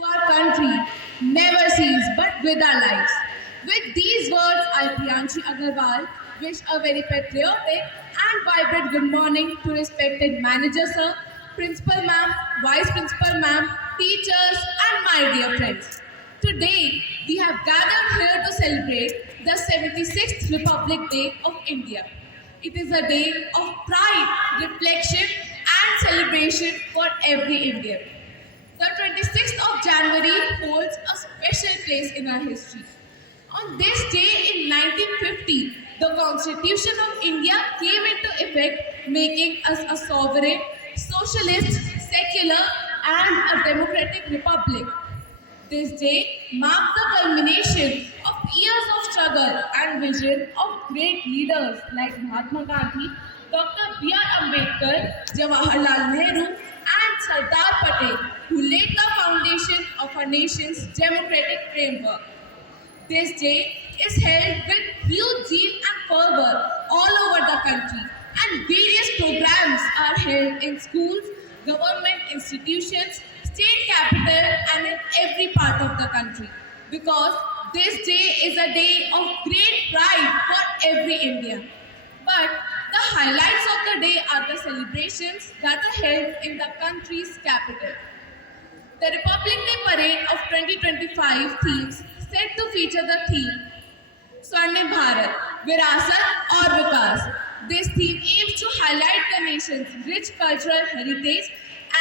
Our country never cease but with our lives. With these words, I, Priyanshi Agarwal, wish a very patriotic and vibrant good morning to respected manager sir, principal ma'am, vice principal ma'am, teachers, and my dear friends. Today, we have gathered here to celebrate the 76th Republic Day of India. It is a day of pride, reflection, and celebration for every Indian. The 26th of January holds a special place in our history. On this day in 1950, the Constitution of India came into effect, making us a sovereign, socialist, secular, and a democratic republic. This day marked the culmination of years of struggle and vision of great leaders like Mahatma Gandhi, Dr. B.R. Ambedkar, Jawaharlal Nehru, and Sardar Patel, who laid the foundation of our nation's democratic framework. This day is held with huge zeal and fervor all over the country, and various programs are held in schools, government institutions, state capital, and in every part of the country. Because this day is a day of great pride for every Indian. But the highlights of the day are the celebrations that are held in the country's capital. The Republic Day Parade of 2025 themes set to feature the theme Swarnim Bharat, Virasat or Vikas. This theme aims to highlight the nation's rich cultural heritage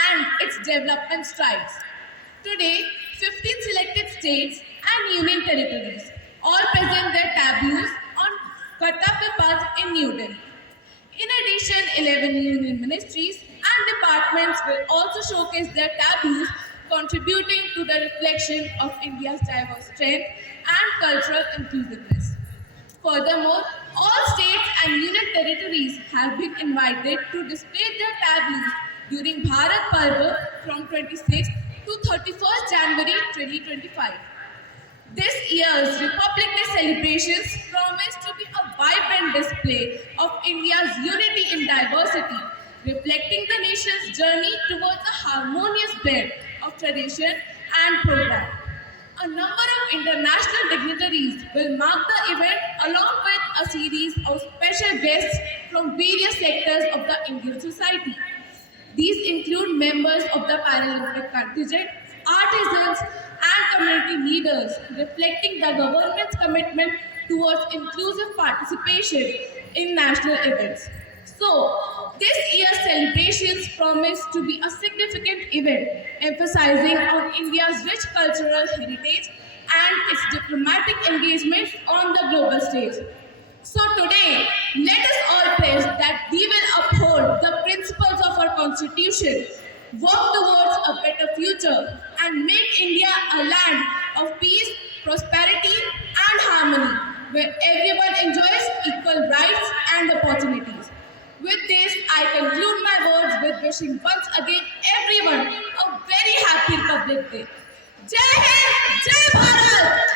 and its development strides. Today, 15 selected states and union territories all present their tableaus on Kartavya Path in New Delhi. In addition, 11 union ministries and departments will also showcase their tableaus, contributing to the reflection of India's diverse strength and cultural inclusiveness. Furthermore, all states and union territories have been invited to display their tableaus during Bharat Parva from 26th to 31st January 2025. This year's Republic Day celebrations promise to be a vibrant display of India's unity in diversity, reflecting the nation's journey towards a harmonious blend of tradition and program. A number of international dignitaries will mark the event along with a series of special guests from various sectors of the Indian society. These include members of the Paralympic contingent, artisans, and community leaders, reflecting the government's commitment towards inclusive participation in national events. So, this year's celebrations promise to be a significant event, emphasizing on India's rich cultural heritage and its diplomatic engagement on the global stage. So today, let us all pledge that we will uphold the principles of our Constitution, work towards a better future, and make India a land of peace, prosperity, and harmony, where everyone enjoys equal rights and opportunities. With this, I conclude my words with wishing once again everyone a very happy Republic Day. Jai Hind, Jai Bharat!